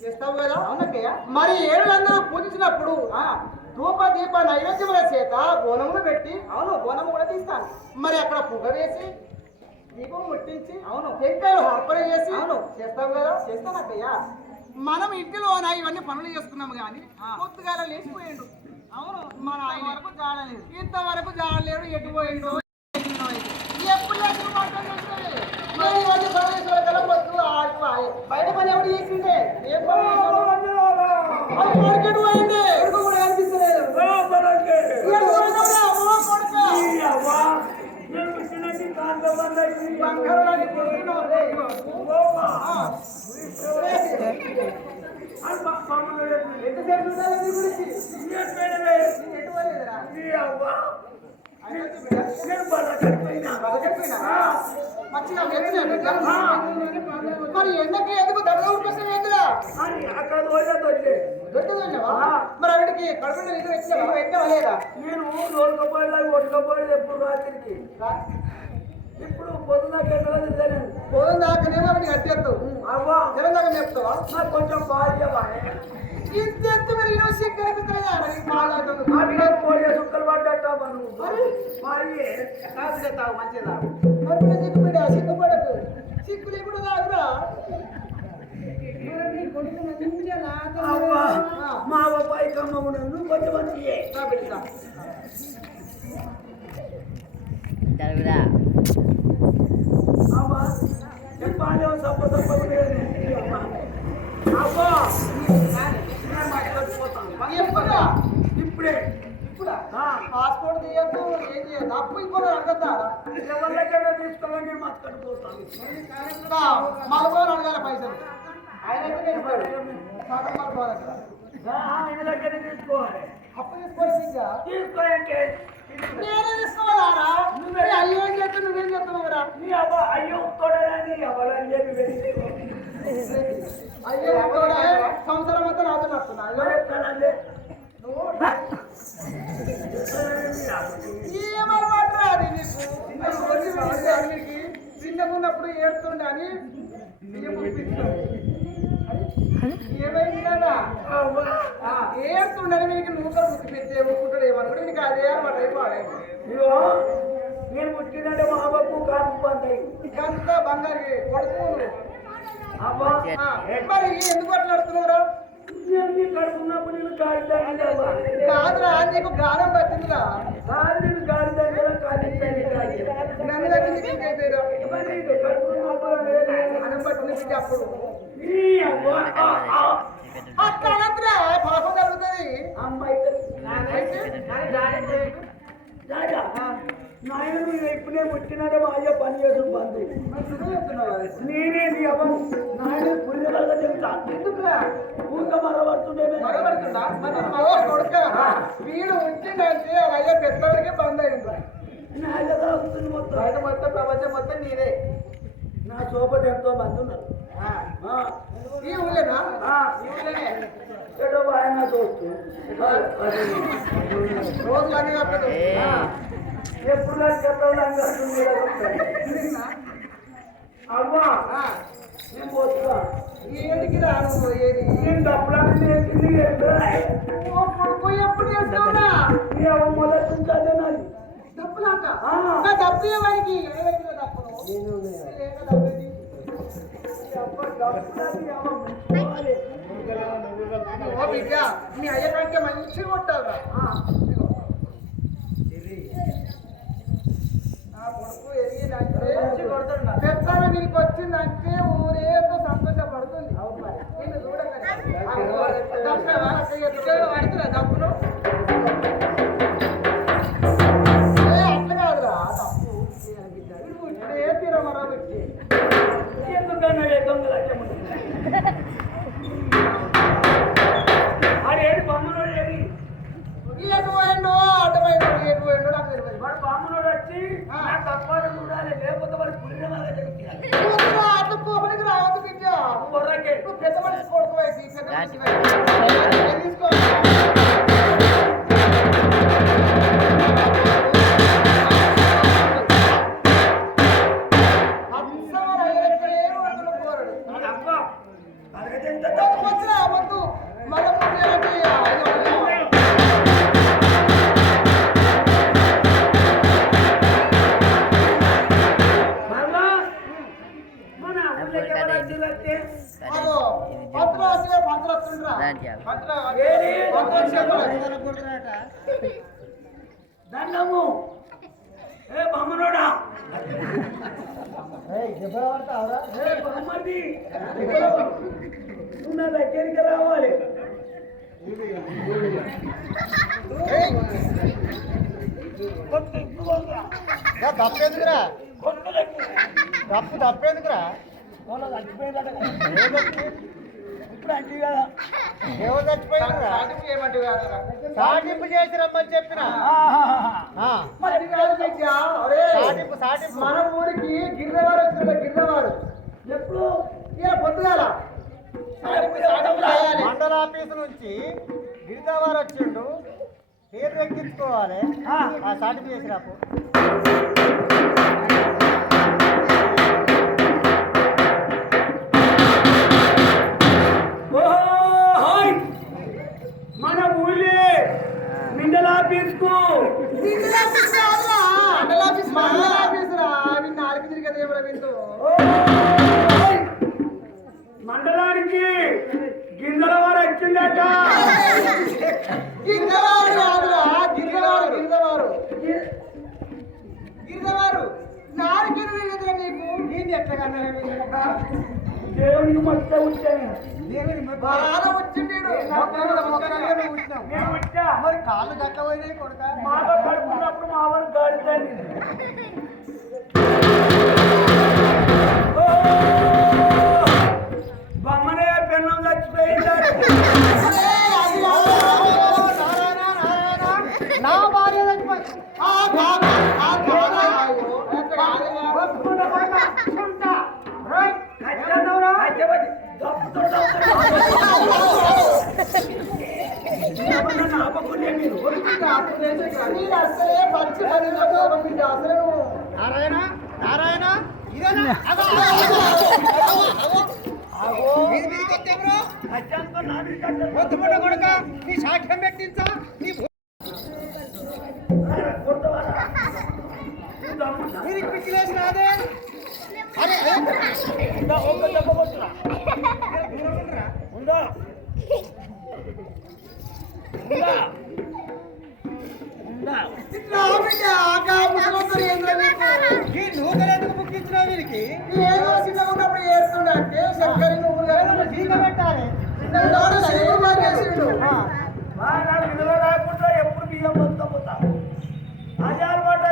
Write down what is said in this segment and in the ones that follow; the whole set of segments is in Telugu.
చేస్తావు కదా అవునక్కయ్య. మరి ఏడులందరూ పూజించినప్పుడు ధూప దీప నైవేద్యముల చేత బోనములు పెట్టి అవును బోనము కూడా తీస్తాను. మరి అక్కడ పుగ వేసి దీపం ముట్టించి అవును టెంకాయలు అర్పణ చేసి అవును చేస్తావు కదా చేస్తాను అక్కయ్య. మనం ఇంటిలోన ఇవన్నీ పనులు చేసుకున్నాము కానీ పొద్దుగాల లేచిపోయిండు. అవును మన ఆయన వరకు జాడలేదు, ఇంతవరకు జాడలేడు, ఎటు పోయిండు ఎప్పుడు లేచిన మరి ఇవన్నీ పనులు చేసుకోగల పొద్దు ఆడిపోయి బయట పని ఎవరు చేసిండే ఏ మార్కెట్ పోయింది కూడా కనిపిస్తలేదు. మరి ఎందుకు ఎందుకు దగ్గర కోసం ఏంటిదా అక్కడ మరి అవిడికి కడుపుండ నిధులు ఎట్లా లేదా? నేను రోడ్కపోయేలా ఒట్టుకపోయేది ఎప్పుడు రాత్రికి ఇప్పుడు పొద్దున పొద్దున దాకానేమో అవి కట్టేస్తావు అవ్వా జనం దాకా చెప్తావా నాకు కొంచెం బాగా ఇంతెంత మరి సుక్కలు పడ్డావు మంచిదా సిగ్గుపడ సిగ్గుపడకు సిగ్గులు ఎప్పుడు కాదురా. మా అబ్బాయి కమ్మ నువ్వు కొంచెం మంచి చెప్పాలి సప్ప సప్ప ఇప్పుడే ఇప్పుడా పాస్పోర్ట్ తీయద్దు ఏం చేయద్దు అప్పు ఇప్పుడు అడగద్దారా ఎవరికైనా తీసుకోవాలని మాట్లాడుకోతాను మలబోరు అడగాల పైసలు ఆయన దగ్గర తీసుకోవాలి అప్పు తీసుకోవాలి నేనే తీసుకోవాలా అయ్యో ఏం చేస్తావు నువ్వేం చేస్తున్నావురా నీ అవ్వ అయ్యో తోడని ఎవరని చెప్పి అయ్యో సంవత్సరం అంతా నాతో నడుతున్నా ఏమన్నమాట అది నీకు చిన్నగున్నప్పుడు ఏడుతుండే అని ఏమైంది కదా ఏడుతుండని మీకు నూకలు ముక్కి పెట్టి ఊకుంటాడు ఏమనుకుంటే నీకు అదే అనమాట అయిపోయాడు. నేను ముట్టినంటే మా బాబు కాపు బందాయి కంత బంగారు కొడుకు మరి ఎందుకు మాట్లాడుతున్నారా? కడుపున్నప్పుడు నేను కాదురా నీకు గానం పట్టిందిరా కాదు నేను గాలి దగ్గర నన్ను దగ్గర అనం పట్టింది అప్పుడు అట్లా పాపం జరుగుతుంది అమ్మాయి నాయన నువ్వు ఇప్పుడే ముట్టినాడే మా అయ్య పని చేసుకుని బంధు నేనే నీ అవ్వ నాయన పుణ్యగా చెప్తా ఎందుకురా ఊక మరవడుతుండే వీడు ఉంచిందంటే అయ్య పెద్దవాడికి బంద్ అయింది నా అయ్య వస్తుంది మొత్తం ఆయన మొత్తం ప్రపంచం మొత్తం నీదే. నా సోపటి ఎంతో మంది ఉన్నారు ఈ ఊళ్ళేనా ఈ ఊళ్ళేనే ఏడో ఆయన చూస్తూ రోజులన్నీ చెప్పదు ఎప్పుడు చెప్పాలి అవ్వా నేను పోతున్నా ఏడికి రాను పోయేది నేను డబ్బులన్నీ ఎప్పుడు చేస్తావునా మొదటి నుంచి అదే నాది డబ్బులాట డబ్బు వారికి బిడ్డ మీ అయ్య కంటే మంచిగా కొట్టాలరా కొడుకు ఎరిగిందంటే పెద్దలు మీకు వచ్చిందంటే ఊరేదో సంతోషపడుతుంది. నేను చూడగా డబ్బులు అట్లా కాదురా తప్పు ఇప్పుడే తీరమరా పెట్టి ఎందుకన్నా దొంగ నువ్వు పెద్ద మనిషి కొడుకు వేసి పెద్ద మనిషి తీసుకో దండము ఏ బొమ్మనోడా బొమ్మది నువ్వు నా దగ్గరికి రావాలి తప్పేందుకురా తప్పేందుకురా చచ్చిపోయిందట ఇప్పుడు అంటే కదా ఎవరు చచ్చిపోయిందిరా సాటింపు చేసి రమ్మని చెప్పిన మన ఊరికి గిరిజవారు వచ్చిండ గిరిజవారు ఎప్పుడు ఇలా పొద్దుగాల మండల ఆఫీసు నుంచి గిరిజవారు వచ్చిండు పేరు ఎక్కించుకోవాలి ఆ సాటింపు చేసి రాపు మన ఊళ్ళే మండల ఆఫీస్కు మండలానికి గింజల వారు వచ్చిందట గిరిజవారు నాలుగు నీకు నేను ఎట్లా దేవునికి మొత్తం వచ్చాను బాగా వచ్చిండు మరి కాళ్ళు గట్ల పోయినాయి కొడుక మాతో పడుకున్నప్పుడు మా వారు గాడిదండి బొమ్మనే పెన్నం చచ్చిపోయిందాడు నా భార్య అసలే మంచి నారాయణ నారాయణ కొడుక నీ సాక్ష్యం పెట్టించా నీ పిచ్చిలేసిన అదే అరే ఒక్క దెబ్బ కొట్టురా ఉందా వీరికి ఏదో చిన్న ఉన్నప్పుడు ఏడుతుండే అంటే చక్కెర నువ్వు జీత పెట్టాలి విధులు రాకుండా ఎప్పుడు బియ్యం మొత్తం పోతా అదే అనమాట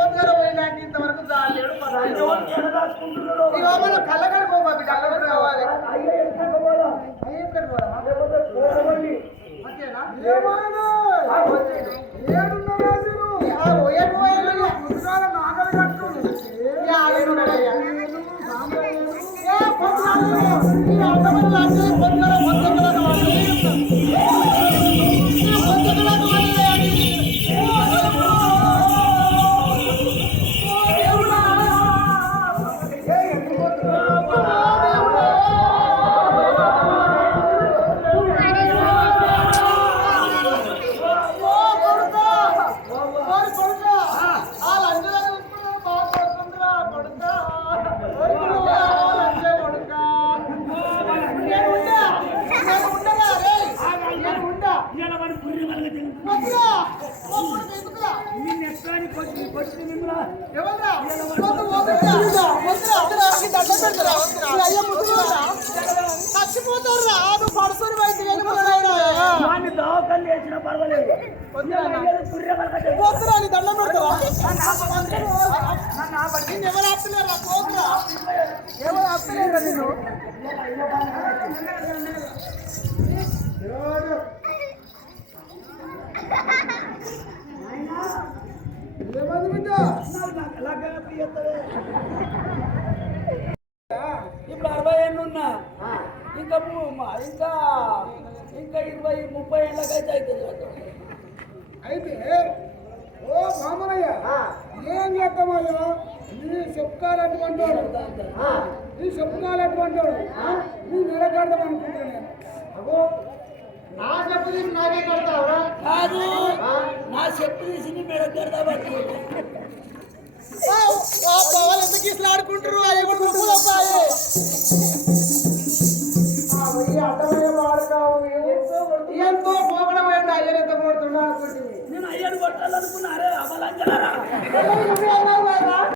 పొద్దుగా పోయినాక ఇంతవరకు చాలేడు కళ్ళగడుకోవాలి కళ్ళగడు కావాలి చచ్చిపోతారు రాదు పడుసుని బయట దవాఖాన చేసిన పర్వాలేదు పోతురా నీ దండం పెడతారా ఎవరు ఆపుతున్నారా పోతురా ఎవరు ఆపుతలేరా నిన్ను ఇంకా ఇంకా ఇంకా 20-30 ఏళ్ళకైతే అవుతుంది. అయితే ఓ మామయ్య ఏం చేద్దామయ్యా నీ చెప్పుకోవాలటువంటి వాడు నీ చెప్పుకోవాలటువంటి వాడు నీ నిలకడదాం అనుకుంటున్నా నేను. అగో నా చెప్పు తీసి నాకే కడతావురా? కాదు నా చెప్పు తీసి మెడగడదాబట్టి వాళ్ళు ఎంత గీసులు ఆడుకుంటారు అవి కూడా ముప్పులు వస్తాయి. అర్థమయ్యే వాడు కావు ఎంతో పోగడమైంది అయ్యని ఎంత కొడుతున్నా అనుకుంటుంది. నేను అయ్యను కొట్టాలనుకున్నా. అరే అబలంగలారా